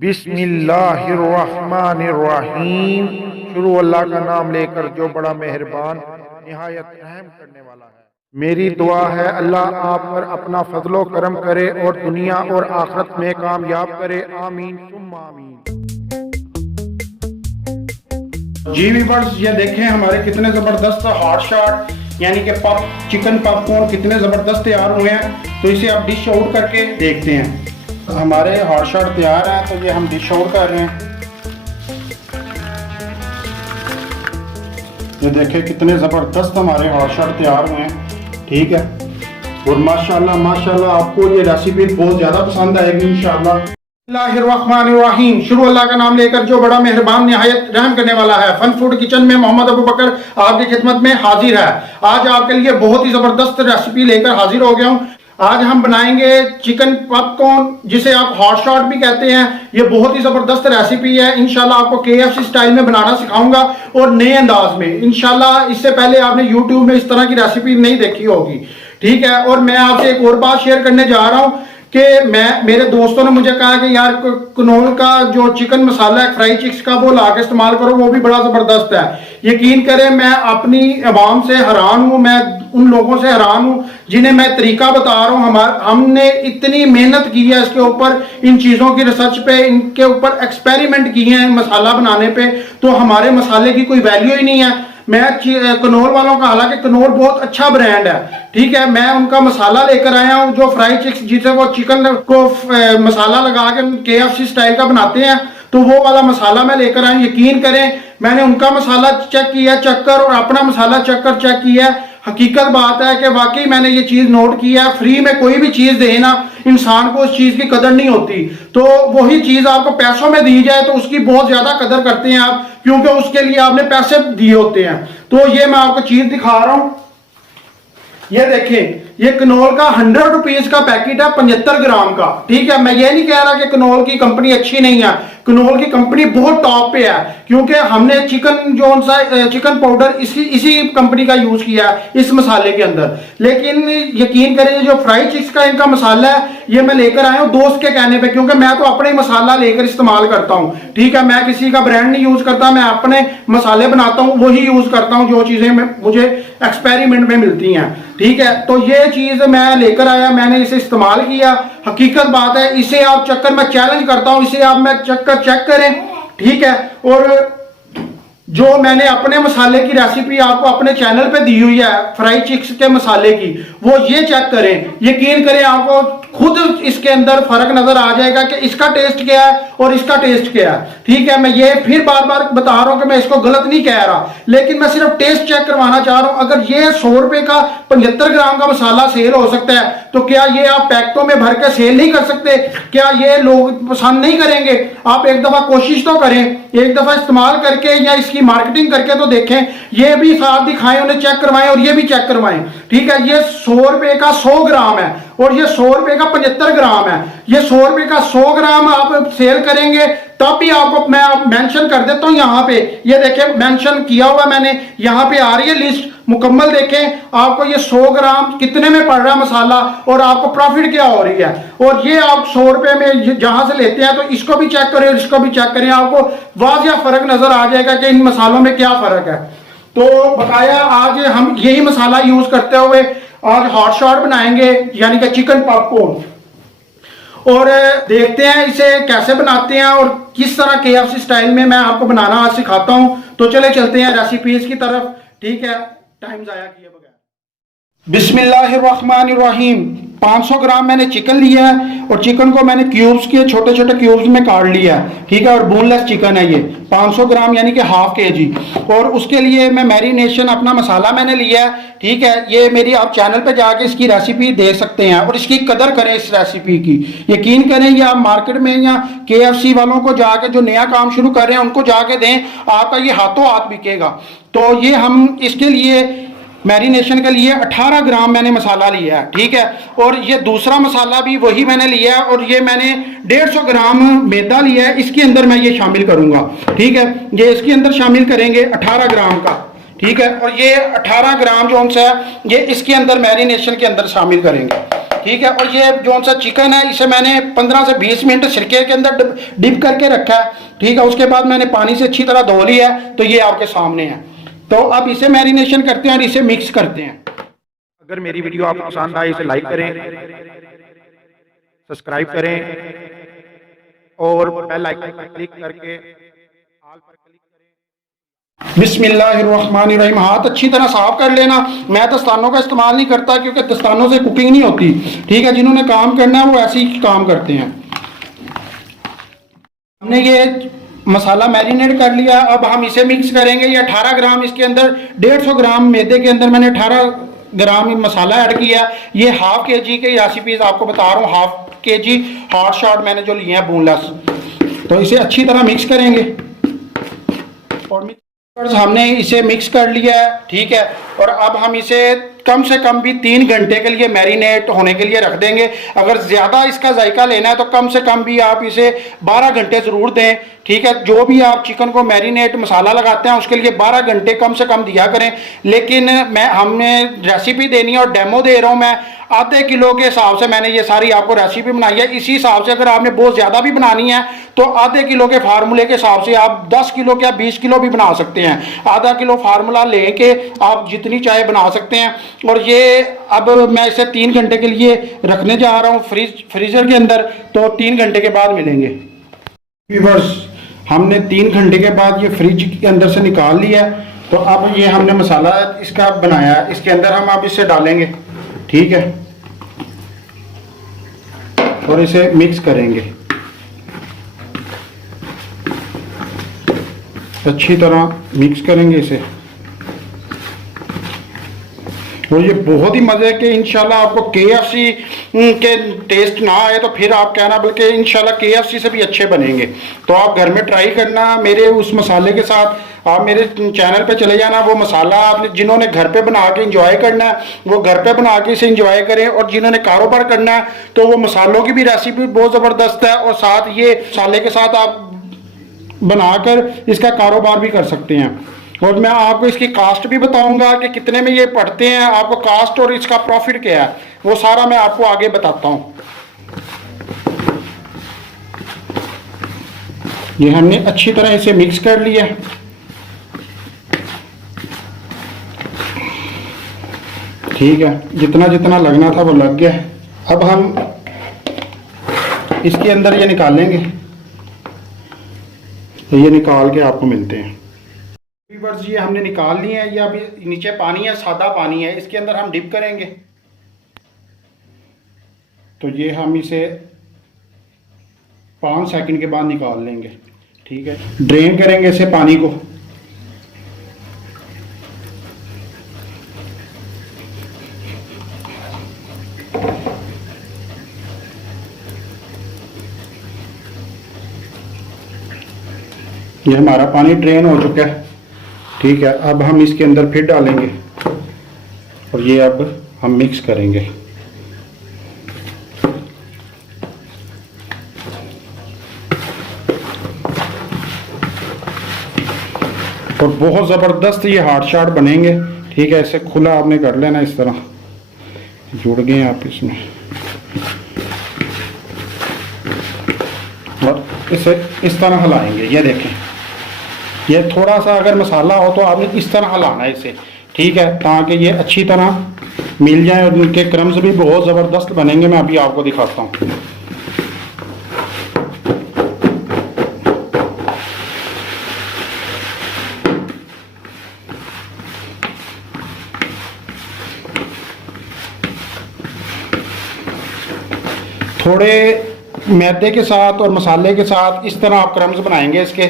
बिस्मिल्लाहिर्रहमानिर्रहीम। शुरू अल्लाह का नाम लेकर जो बड़ा मेहरबान निहायत रहम करने वाला है। मेरी दुआ है अल्लाह आप पर अपना फजलो करम करे और दुनिया और आखिरत में कामयाब करे। आमीन सुम्मा आमीन। जी व्यूअर्स, ये देखें हमारे कितने ज़बरदस्त हॉट शॉट यानी कि चिकन पॉपकॉर्न कितने ज़बरदस्त तैयार हुए हैं। तो इसे आप डिश आउट करके देखते हैं। हमारे हॉट शॉट तैयार हैं, तो ये हम डिश आउट कर रहे हैं। ये देखें कितने ज़बरदस्त हमारे हॉट शॉट तैयार हुए हैं। ठीक है, और माशाल्लाह माशाल्लाह आपको ये रेसिपी बहुत ज़्यादा पसंद आएगी इंशाल्लाह। बिस्मिल्लाहिर्रहमानिर्रहीम। शुरू अल्लाह का नाम लेकर जो बड़ा मेहरबान निहायत रहम करने वाला है। फन फूड किचन में मोहम्मद अबू बकर आपकी खिदमत में हाजिर है। आज आपके लिए बहुत ही जबरदस्त रेसिपी लेकर हाजिर हो गया हूँ। आज हम बनाएंगे चिकन पॉपकॉर्न, जिसे आप हॉट शॉट भी कहते हैं। ये बहुत ही जबरदस्त रेसिपी है। इंशाल्लाह आपको KFC स्टाइल में बनाना सिखाऊंगा और नए अंदाज में इंशाल्लाह। इससे पहले आपने YouTube में इस तरह की रेसिपी नहीं देखी होगी। ठीक है, और मैं आपसे एक और बात शेयर करने जा रहा हूँ कि मेरे दोस्तों ने मुझे कहा कि यार कनौल का जो चिकन मसाला है फ्राई चिक्स का, वो ला के इस्तेमाल करो, वो भी बड़ा ज़बरदस्त है। यकीन करें मैं अपनी आवाम से हैरान हूँ, मैं उन लोगों से हैरान हूँ जिन्हें मैं तरीका बता रहा हूँ। हमने इतनी मेहनत की है इसके ऊपर, इन चीज़ों की रिसर्च पे, इनके ऊपर एक्सपेरिमेंट किए हैं मसाला बनाने पे, तो हमारे मसाले की कोई वैल्यू ही नहीं है। मैं कनौल वालों का, हालांकि कनौल बहुत अच्छा ब्रांड है, ठीक है, मैं उनका मसाला लेकर आया हूं जो फ्राई चिक्स, जिसे वो चिकन को मसाला लगा के KFC स्टाइल का बनाते हैं, तो वो वाला मसाला मैं लेकर आया हूं। यकीन करें मैंने उनका मसाला चेक किया चक्कर और अपना मसाला चक्कर चेक किया। हकीकत बात है कि वाकई मैंने ये चीज नोट किया, फ्री में कोई भी चीज देना इंसान को उस चीज की कदर नहीं होती। तो वही चीज आपको पैसों में दी जाए तो उसकी बहुत ज्यादा कदर करते हैं आप, क्योंकि उसके लिए आपने पैसे दिए होते हैं। तो ये मैं आपको चीज दिखा रहा हूं। ये देखें, ये कनौल का 100 रुपीज का पैकेट है, 75 ग्राम का। ठीक है, मैं ये नहीं कह रहा कि कनौल की कंपनी अच्छी नहीं है, कनौल की कंपनी बहुत टॉप पे है, क्योंकि हमने चिकन पाउडर इसी कंपनी का यूज किया है इस मसाले के अंदर। लेकिन यकीन करें जो फ्राई चिक्स का इनका मसाला है, ये मैं लेकर आया हूँ दोस्त के कहने पे, क्योंकि मैं तो अपने मसाला लेकर इस्तेमाल करता हूँ। ठीक है, मैं किसी का ब्रांड नहीं यूज करता, मैं अपने मसाले बनाता हूँ, वही यूज करता हूँ जो चीजें मुझे एक्सपेरिमेंट में मिलती हैं। ठीक है, तो ये चीज मैं लेकर आया, मैंने इसे इस्तेमाल किया। हकीकत बात है, इसे आप चक्कर, मैं चैलेंज करता हूं, इसे आप मैं चक्कर चेक करें। ठीक है, और जो मैंने अपने मसाले की रेसिपी आपको अपने चैनल पे दी हुई है फ्राई चिक्स के मसाले की, वो ये चेक करें। यकीन करें आपको खुद इसके अंदर फर्क नजर आ जाएगा कि इसका टेस्ट क्या है और इसका टेस्ट क्या है। ठीक है, मैं ये फिर बार बार बता रहा हूं कि मैं इसको गलत नहीं कह रहा, लेकिन मैं सिर्फ टेस्ट चेक करवाना चाह रहा हूं। अगर ये 100 रुपए का 75 ग्राम का मसाला सेल हो सकता है, तो क्या ये आप पैकेटों में भर के सेल नहीं कर सकते? क्या ये लोग पसंद नहीं करेंगे? आप एक दफा कोशिश तो करें, एक दफा इस्तेमाल करके या इसकी मार्केटिंग करके तो देखें। ये भी साथ दिखाएं, उन्हें चेक करवाएं और ये भी चेक करवाएं। ठीक है, ये 100 रुपए का 100 ग्राम है और ये 100 रुपए का 75 ग्राम है। ये 100 रुपए का 100 ग्राम आप सेल करेंगे तब भी आपको मैं मेंशन कर देता हूं यहाँ पे। ये देखें मेंशन किया हुआ मैंने, यहाँ पे आ रही है लिस्ट मुकम्मल। देखें आपको ये 100 ग्राम कितने में पड़ रहा है मसाला और आपको प्रॉफिट क्या हो रही है। और ये आप 100 रुपए में जहां से लेते हैं, तो इसको भी चेक करें और इसको भी चेक करें, आपको वाजिया फर्क नजर आ जाएगा कि इन मसालों में क्या फर्क है। तो बकाया आज हम यही मसाला यूज करते हुए आज हॉट शॉट बनाएंगे, यानी कि चिकन पॉपकॉर्न, और देखते हैं इसे कैसे बनाते हैं और किस तरह KFC स्टाइल में मैं आपको बनाना आज सिखाता हूं। तो चले चलते हैं रेसिपीज की तरफ। ठीक है, टाइम जाया किए बगैर। बिस्मिल्लाहिर्रहमानिर्रहीम। 500 ग्राम मैंने चिकन लिया है और चिकन को मैंने क्यूब्स के छोटे छोटे क्यूब्स में काट लिया है। ठीक है, और बोनलेस चिकन है ये 500 ग्राम यानी कि ½ kg। और उसके लिए मैं मैरिनेशन अपना मसाला मैंने लिया है। ठीक है, ये मेरी आप चैनल पे जाके इसकी रेसिपी देख सकते हैं और इसकी कदर करें इस रेसिपी की। यकीन करें, या आप मार्केट में या KFC वालों को जाके, जो नया काम शुरू कर रहे हैं उनको जाके दें, आपका ये हाथों हाथ बिकेगा। तो ये हम इसके लिए मैरिनेशन के लिए 18 ग्राम मैंने मसाला लिया है। ठीक है, और ये दूसरा मसाला भी वही मैंने लिया है और ये मैंने 150 ग्राम मैदा लिया है, इसके अंदर मैं ये शामिल करूंगा। ठीक है, ये इसके अंदर शामिल करेंगे 18 ग्राम का। ठीक है, और ये 18 ग्राम जो है ये इसके अंदर मैरिनेशन के अंदर शामिल करेंगे। ठीक है। और ये जो सा चिकन है इसे मैंने 15 से 20 मिनट सिरके के अंदर डिप करके रखा है, ठीक है। उसके बाद मैंने पानी से अच्छी तरह धो लिया है, तो ये आपके सामने है। तो अब इसे मैरिनेशन करते हैं और इसे मिक्स करते हैं। अगर मेरी वीडियो आपको पसंद आए इसे लाइक करें, सब्सक्राइब करें और बेल आइकन पर क्लिक करके ऑल पर क्लिक करें। बिस्मिल्लाहिर्रहमानिर्रहीम। हाथ अच्छी तरह साफ कर लेना। मैं दस्तानों का इस्तेमाल नहीं करता क्योंकि दस्तानों से कुकिंग नहीं होती, ठीक है। जिन्होंने काम करना है वो ऐसे ही काम करते हैं। हमने ये मसाला मैरिनेट कर लिया, अब हम इसे मिक्स करेंगे। ये 18 ग्राम, इसके अंदर 150 ग्राम मैदे के अंदर मैंने 18 ग्राम मसाला ऐड किया। ये हाफ के जी के रेसिपीज आपको बता रहा हूँ, हाफ के जी हॉट शॉट मैंने जो लिए हैं बोनलेस। तो इसे अच्छी तरह मिक्स करेंगे और हमने इसे मिक्स कर लिया है, ठीक है। और अब हम इसे कम से कम भी 3 घंटे के लिए मैरिनेट होने के लिए रख देंगे। अगर ज़्यादा इसका जायका लेना है तो कम से कम भी आप इसे 12 घंटे ज़रूर दें, ठीक है। जो भी आप चिकन को मैरिनेट मसाला लगाते हैं उसके लिए 12 घंटे कम से कम दिया करें। लेकिन हमने रेसिपी देनी है और डेमो दे रहा हूँ मैं। आधे किलो के हिसाब से मैंने ये सारी आपको रेसिपी बनाई है। इसी हिसाब से अगर आपने बहुत ज़्यादा भी बनानी है तो आधे किलो के फार्मूले के हिसाब से आप 10 किलो या 20 किलो भी बना सकते हैं। आधा किलो फार्मूला लेके आप जितनी चाहे बना सकते हैं। और ये अब मैं इसे 3 घंटे के लिए रखने जा रहा हूँ फ्रीजर के अंदर। तो 3 घंटे के बाद मिलेंगे व्यूअर्स। हमने 3 घंटे के बाद ये फ्रिज के अंदर से निकाल लिया। तो अब ये हमने मसाला इसका बनाया, इसके अंदर हम अब इसे डालेंगे, ठीक है। और इसे मिक्स करेंगे अच्छी तरह, मिक्स करेंगे इसे। और ये बहुत ही मज़े के, इंशाल्लाह आपको KFC के टेस्ट ना आए तो फिर आप कहना, बल्कि इंशाल्लाह KFC से भी अच्छे बनेंगे। तो आप घर में ट्राई करना मेरे उस मसाले के साथ। आप मेरे चैनल पे चले जाना, वो मसाला आपने जिन्होंने घर पे बना के इंजॉय करना है वो घर पे बना के इसे इंजॉय करें। और जिन्होंने कारोबार करना है तो वो मसालों की भी रेसिपी बहुत ज़बरदस्त है। और साथ ये मसाले के साथ आप बनाकर इसका कारोबार भी कर सकते हैं। और मैं आपको इसकी कास्ट भी बताऊंगा कि कितने में ये पड़ते हैं। आपको कास्ट और इसका प्रॉफिट क्या है वो सारा मैं आपको आगे बताता हूँ। ये हमने अच्छी तरह इसे मिक्स कर लिया। ठीक है, जितना जितना लगना था वो लग गया। अब हम इसके अंदर ये निकालेंगे, तो ये निकाल के आपको मिलते हैं। व्यूअर्स ये हमने निकाल लिए हैं। ये अभी नीचे पानी है, सादा पानी है, इसके अंदर हम डिप करेंगे। तो ये हम इसे 5 सेकंड के बाद निकाल लेंगे, ठीक है। ड्रेन करेंगे इसे पानी को। ये हमारा पानी ड्रेन हो चुका है, ठीक है। अब हम इसके अंदर फिर डालेंगे और ये अब हम मिक्स करेंगे। और बहुत ज़बरदस्त ये हार्ड शार्ट बनेंगे, ठीक है। इसे खुला आपने कर लेना, इस तरह जुड़ गए आप इसमें। और इसे इस तरह हिलाएंगे। ये देखें, ये थोड़ा सा अगर मसाला हो तो आपने इस तरह हिलाना है इसे, ठीक है, ताकि ये अच्छी तरह मिल जाए। और उनके क्रम्स भी बहुत ज़बरदस्त बनेंगे। मैं अभी आपको दिखाता हूँ। थोड़े मैदे के साथ और मसाले के साथ इस तरह आप क्रम्स बनाएंगे इसके,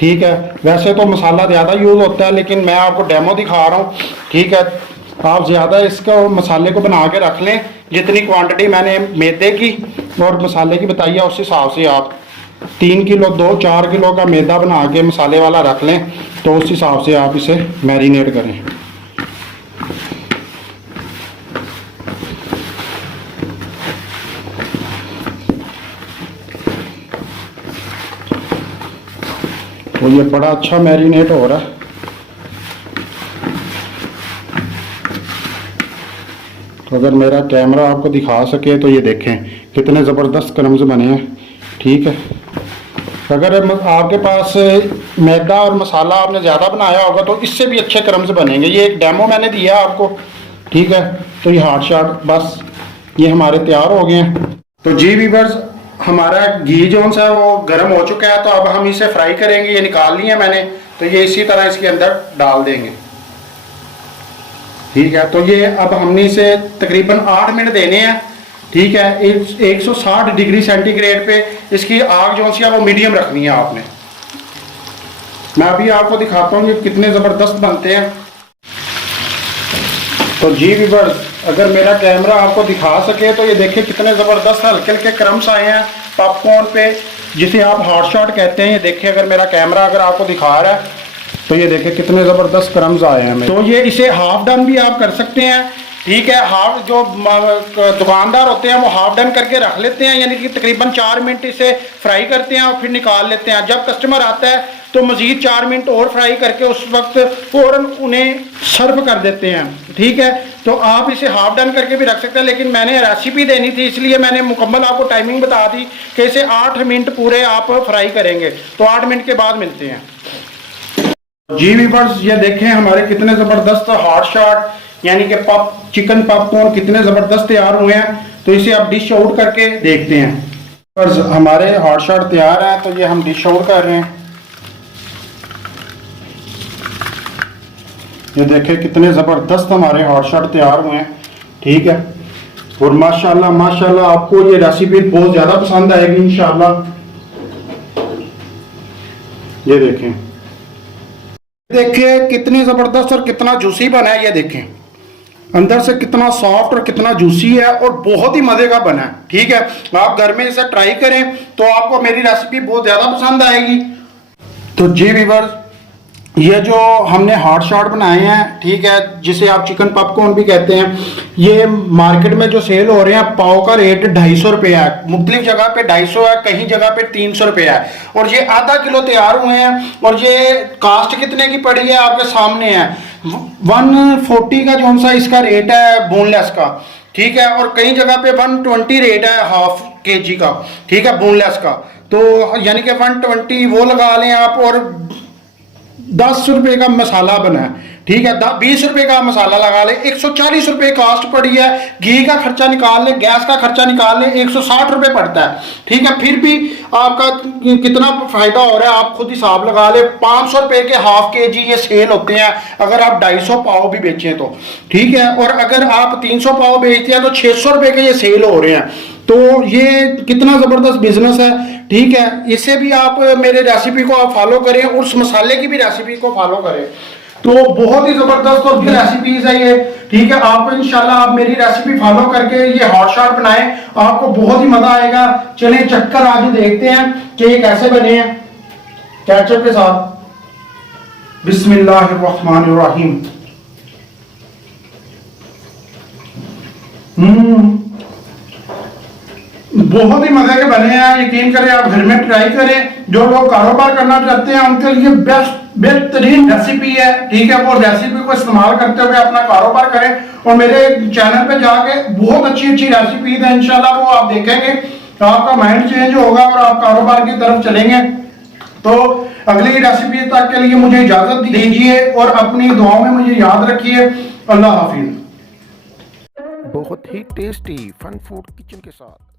ठीक है। वैसे तो मसाला ज़्यादा यूज़ होता है, लेकिन मैं आपको डेमो दिखा रहा हूँ, ठीक है। आप ज़्यादा इसको मसाले को बना के रख लें। जितनी क्वांटिटी मैंने मैदे की और मसाले की बताई है उस हिसाब से आप 3 किलो 4 किलो का मैदा बना के मसाले वाला रख लें। तो उस हिसाब से आप इसे मैरिनेट करें। तो ये बड़ा अच्छा मैरिनेट हो रहा है। तो अगर मेरा कैमरा आपको दिखा सके तो ये देखें कितने ज़बरदस्त क्रम्स बने हैं। ठीक है, अगर आपके पास मैदा और मसाला आपने ज़्यादा बनाया होगा तो इससे भी अच्छे क्रम्स बनेंगे। ये एक डेमो मैंने दिया आपको। ठीक है, तो ये हॉट शॉट बस ये हमारे तैयार हो गए हैं। तो जी वीवर्स, हमारा घी जो सा वो गर्म हो चुका है, तो अब हम इसे फ्राई करेंगे। ये निकाल लिया मैंने, तो ये इसी तरह इसके अंदर डाल देंगे। ठीक है, तो ये अब हमने इसे तकरीबन 8 मिनट देने हैं। ठीक है, 160 डिग्री सेंटीग्रेड पे इसकी आग जो सी है वो मीडियम रखनी है आपने। मैं अभी आपको दिखाता हूँ ये कितने ज़बरदस्त बनते हैं। तो जी वीवर्स, अगर मेरा कैमरा आपको दिखा सके तो ये देखिए कितने ज़बरदस्त हल्के हल्के क्रम्स आए हैं पॉपकॉर्न पे, जिसे आप हॉट शॉट कहते हैं। ये देखिए, अगर मेरा कैमरा अगर आपको दिखा रहा है तो ये देखिए कितने ज़बरदस्त क्रम्स आए हैं। तो ये इसे हाफ डन भी आप कर सकते हैं। ठीक है, हाफ जो दुकानदार होते हैं वो हाफ डन करके रख लेते हैं, यानी कि तकरीबन 4 मिनट इसे फ्राई करते हैं और फिर निकाल लेते हैं। जब कस्टमर आता है तो मज़ीद 4 मिनट और फ्राई करके उस वक्त फ़ौरन उन्हें सर्व कर देते हैं। ठीक है, तो आप इसे हाफ डन करके भी रख सकते हैं, लेकिन मैंने रेसिपी देनी थी इसलिए मैंने मुकम्मल आपको टाइमिंग बता दी कि इसे 8 मिनट पूरे आप फ्राई करेंगे। तो 8 मिनट के बाद मिलते हैं। जी वीवर्स, ये देखें हमारे कितने ज़बरदस्त हॉट शॉट यानी कि चिकन पॉपकॉर्न कितने ज़बरदस्त तैयार हुए हैं। तो इसे आप डिश आउट करके देखते हैं। और हमारे हॉट शॉट तैयार हैं, तो ये हम डिश आउट कर रहे हैं। ये देखें कितने ज़बरदस्त हमारे हॉट शॉट तैयार हुए हैं। ठीक है, और माशाल्लाह माशाल्लाह आपको ये रेसिपी बहुत ज़्यादा पसंद आएगी इंशाल्लाह। ये देखें, देखिए कितनी ज़बरदस्त और कितना जूसी बना है। ये देखें अंदर से कितना सॉफ्ट और कितना जूसी है और बहुत ही मज़े का बना है। ठीक है, आप घर में इसे ट्राई करें तो आपको मेरी रेसिपी बहुत ज़्यादा पसंद आएगी। तो जी वीवर्स, ये जो हमने हॉट शॉट बनाए हैं, ठीक है, जिसे आप चिकन पॉपकॉर्न भी कहते हैं, ये मार्केट में जो सेल हो रहे हैं पाव का रेट 250 रुपये है। मुख्तलिफ जगह पे 250 है, कहीं जगह पे 300 रुपये है। और ये आधा किलो तैयार हुए हैं। और ये कास्ट कितने की पड़ी है आपके सामने है, 140 का जो सा इसका रेट है बोनलेस का। ठीक है, और कई जगह पे 120 रेट है हाफ kg का। ठीक है, बोनलेस का। तो यानी कि 120 वो लगा लें आप, और 10 रुपये का मसाला बना है। ठीक है, 20 रुपये का मसाला लगा ले, 140 रुपये कास्ट पड़ी है। घी का खर्चा निकाल ले, गैस का खर्चा निकाल ले, 160 रुपये पड़ता है। ठीक है, फिर भी आपका कितना फायदा हो रहा है आप खुद हिसाब लगा ले। 500 रुपये के हाफ kg ये सेल होते हैं अगर आप 250 पाव भी बेचें तो। ठीक है, और अगर आप 300 पाव बेचते हैं तो 600 रुपये के ये सेल हो रहे हैं। तो ये कितना ज़बरदस्त बिजनेस है। ठीक है, इससे भी आप मेरे रेसिपी को आप फॉलो करें और उस मसाले की भी रेसिपी को फॉलो करें। तो बहुत ही ज़बरदस्त और रेसिपीज है ये। ठीक है, आप इंशाल्लाह आप मेरी रेसिपी फॉलो करके ये हॉट शॉट बनाएं, आपको बहुत ही मजा आएगा। चलिए चक्कर आज देखते हैं कि ये कैसे बने हैं केचप के साथ। बिस्मिल्लाहिर्रहमानिर्रहीम। बहुत ही मजे के बने हैं, यकीन करें आप घर में ट्राई करें। जो लोग कारोबार करना चाहते हैं उनके लिए बेहतरीन रेसिपी है। ठीक है, वो रेसिपी को इस्तेमाल करते हुए अपना कारोबार करें। और मेरे चैनल पे जाके बहुत अच्छी अच्छी रेसिपीज है, इंशाल्लाह वो आप देखेंगे तो आपका माइंड चेंज होगा और आप कारोबार की तरफ चलेंगे। तो अगली रेसिपी तक के लिए मुझे इजाजत दीजिए और अपनी दुआओं में मुझे याद रखिए। अल्लाह हाफिज। बहुत ही टेस्टी फन फूड किचन के साथ